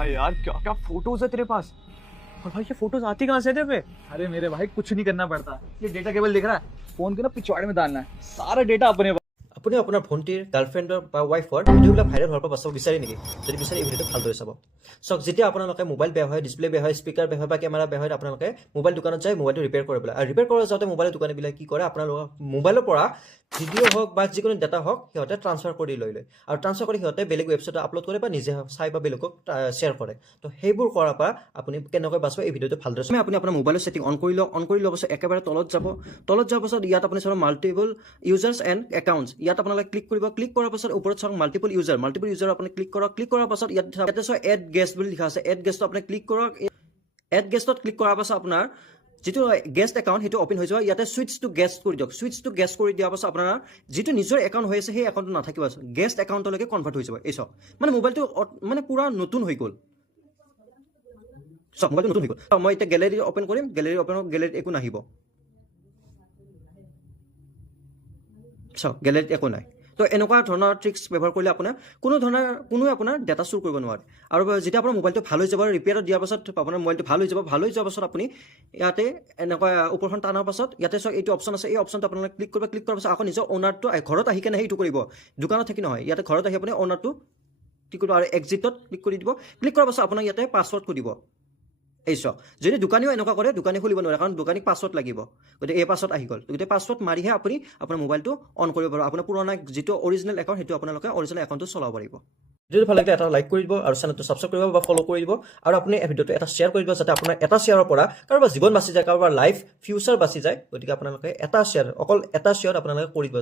भाई यार क्या क्या फोटोज है तेरे पास। और भाई ये फोटोज आती कहाँ से थे बे? अरे मेरे भाई कुछ नहीं करना पड़ता, ये डेटा केबल दिख रहा है, फोन के ना पिछवाड़े में डालना है, सारा डेटा अपने আপুনি আপোনাৰ ভণ্টিৰ গাৰ্লফ্ৰেণ্ডৰ বা ৱাইফৰ ভিডিঅ'বিলাক ভাইৰেল হোৱাৰ পৰা বচাব বিচাৰে নেকি? যদি বিচাৰে এই ভিডিঅ'টো ভালদৰে চাব। চাওক, যেতিয়া আপোনালোকে মোবাইল বেয়া হয়, ডিছপ্লে বেয়া হয়, স্পীকাৰ বেয়া হয় বা কেমেৰা বেয়া হয়, আপোনালোকে মোবাইল দোকানত যায় মোবাইলটো ৰিপেয়াৰ কৰিবলৈ। আৰু ৰিপেয়াৰ কৰা যাওঁতে মোবাইলৰ দোকানীবিলাক কি কৰে, আপোনালোকৰ মোবাইলৰ পৰা ভিডিঅ' হওক বা যিকোনো ডাটা হওক সিহঁতে ট্ৰান্সফাৰ কৰি লৈ লয়। আৰু ট্ৰান্সফাৰ কৰি সিহঁতে বেলেগ ৱেবছাইটত আপলোড কৰে বা নিজে চাই বা বেলেগক শ্বেয়াৰ কৰে। তো সেইবোৰ কৰাৰ পৰা আপুনি কেনেকৈ বাচিব এই ভিডিঅ'টো ভালদৰে চাব। আপুনি আপোনাৰ মোবাইলৰ ছেটিং অন কৰি লওক। অন কৰি লোৱাৰ পাছত একেবাৰে তলত যাব। তলত যোৱাৰ পাছত ইয়াত আপুনি চাব মাল্টিপল ইউজাৰ্ছ এণ্ড একাউণ্টছ। ইয়াত আপোনালোকে ক্লিক কৰিব। ক্লিক কৰাৰ পাছত ওপৰত চাওক মাল্টিপল ইউজাৰ আপুনি ক্লিক কৰক। ক্লিক কৰাৰ পাছত ইয়াতে চাওক এড গেষ্ট বুলি লিখা আছে। এড গেষ্টত আপুনি ক্লিক কৰক। এড গেষ্টত ক্লিক কৰাৰ পাছত আপোনাৰ যিটো গেষ্ট একাউণ্ট সেইটো অপেন হৈ যাব। ইয়াতে সুইচ টু গেষ্ট কৰি দিয়ক। সুইচ টু গেষ্ট কৰি দিয়াৰ পাছত আপোনাৰ যিটো নিজৰ একাউণ্ট হৈ আছে সেই একাউণ্টটো নাথাকিব, গেষ্ট একাউণ্টলৈকে কনভাৰ্ট হৈ যাব। এই চাওক, মানে মোবাইলটো মানে পুৰা নতুন হৈ গ'ল। চাওক, মোবাইলটো নতুন হৈ গ'ল। মই এতিয়া গেলেৰী অপেন কৰিম। গেলেৰীত একো নাহিব। চাওক, গেলেৰীত একো নাই। তো এনেকুৱা ধৰণৰ ট্ৰিক্স ব্যৱহাৰ কৰিলে কোনোৱে আপোনাৰ ডাটা চুৰ কৰিব নোৱাৰে। আৰু যেতিয়া আপোনাৰ মোবাইলটো ভাল হৈ যাব, ৰিপেয়াৰত দিয়াৰ পাছত আপোনাৰ মোবাইলটো ভাল হৈ যাব। ভাল হৈ যোৱাৰ পাছত আপুনি ইয়াতে এনেকুৱা ওপৰখন টানাৰ পাছত ইয়াতে চাওক এইটো অপশ্যন আছে। এই অপশ্যনটো আপোনালোকে ক্লিক কৰিব। ক্লিক কৰাৰ পাছত আকৌ নিজৰ অ'নাৰটো ঘৰত আহি কেনে এইটো কৰিব, দোকানত থাকি নহয়। ইয়াতে ঘৰত আহি আপুনি অ'নাৰটো ক্লিক কৰিব আৰু এক্সিটত ক্লিক কৰি দিব। ক্লিক কৰাৰ পাছত আপোনাক ইয়াতে পাছৱৰ্ড কৈ দিব। এই চাওক, যদি দোকানীও এনেকুৱা কৰে, দোকানী খুলিব নোৱাৰে, কাৰণ দোকানীক পাছৱৰ্ড লাগিব। গতিকে এই পাছৱৰ্ড আহি গ'ল। গতিকে পাছৱৰ্ড মাৰিহে আপুনি আপোনাৰ মোবাইলটো অন কৰিব পাৰিব। আপোনাৰ পুৰণা যিটো অৰিজিনেল একাউণ্ট সেইটো আপোনালোকে অৰিজিনেল একাউণ্টটো চলাব পাৰিব। ভিডিঅ'টো ভাল লাগিলে এটা লাইক কৰি দিব আৰু চেনেলটো ছাবস্ক্ৰাইব কৰিব বা ফ'ল' কৰি দিব। আৰু আপুনি এই ভিডিঅ'টো এটা শ্বেয়াৰ কৰি দিব, যাতে আপোনাৰ এটা শ্বেয়াৰৰ পৰা কাৰোবাৰ জীৱন বাচি যায়, কাৰোবাৰ লাইফ ফিউচাৰ বাচি যায়। গতিকে আপোনালোকে এটা শ্বেয়াৰ, অকল এটা শ্বেয়াৰ আপোনালোকে কৰি দিব।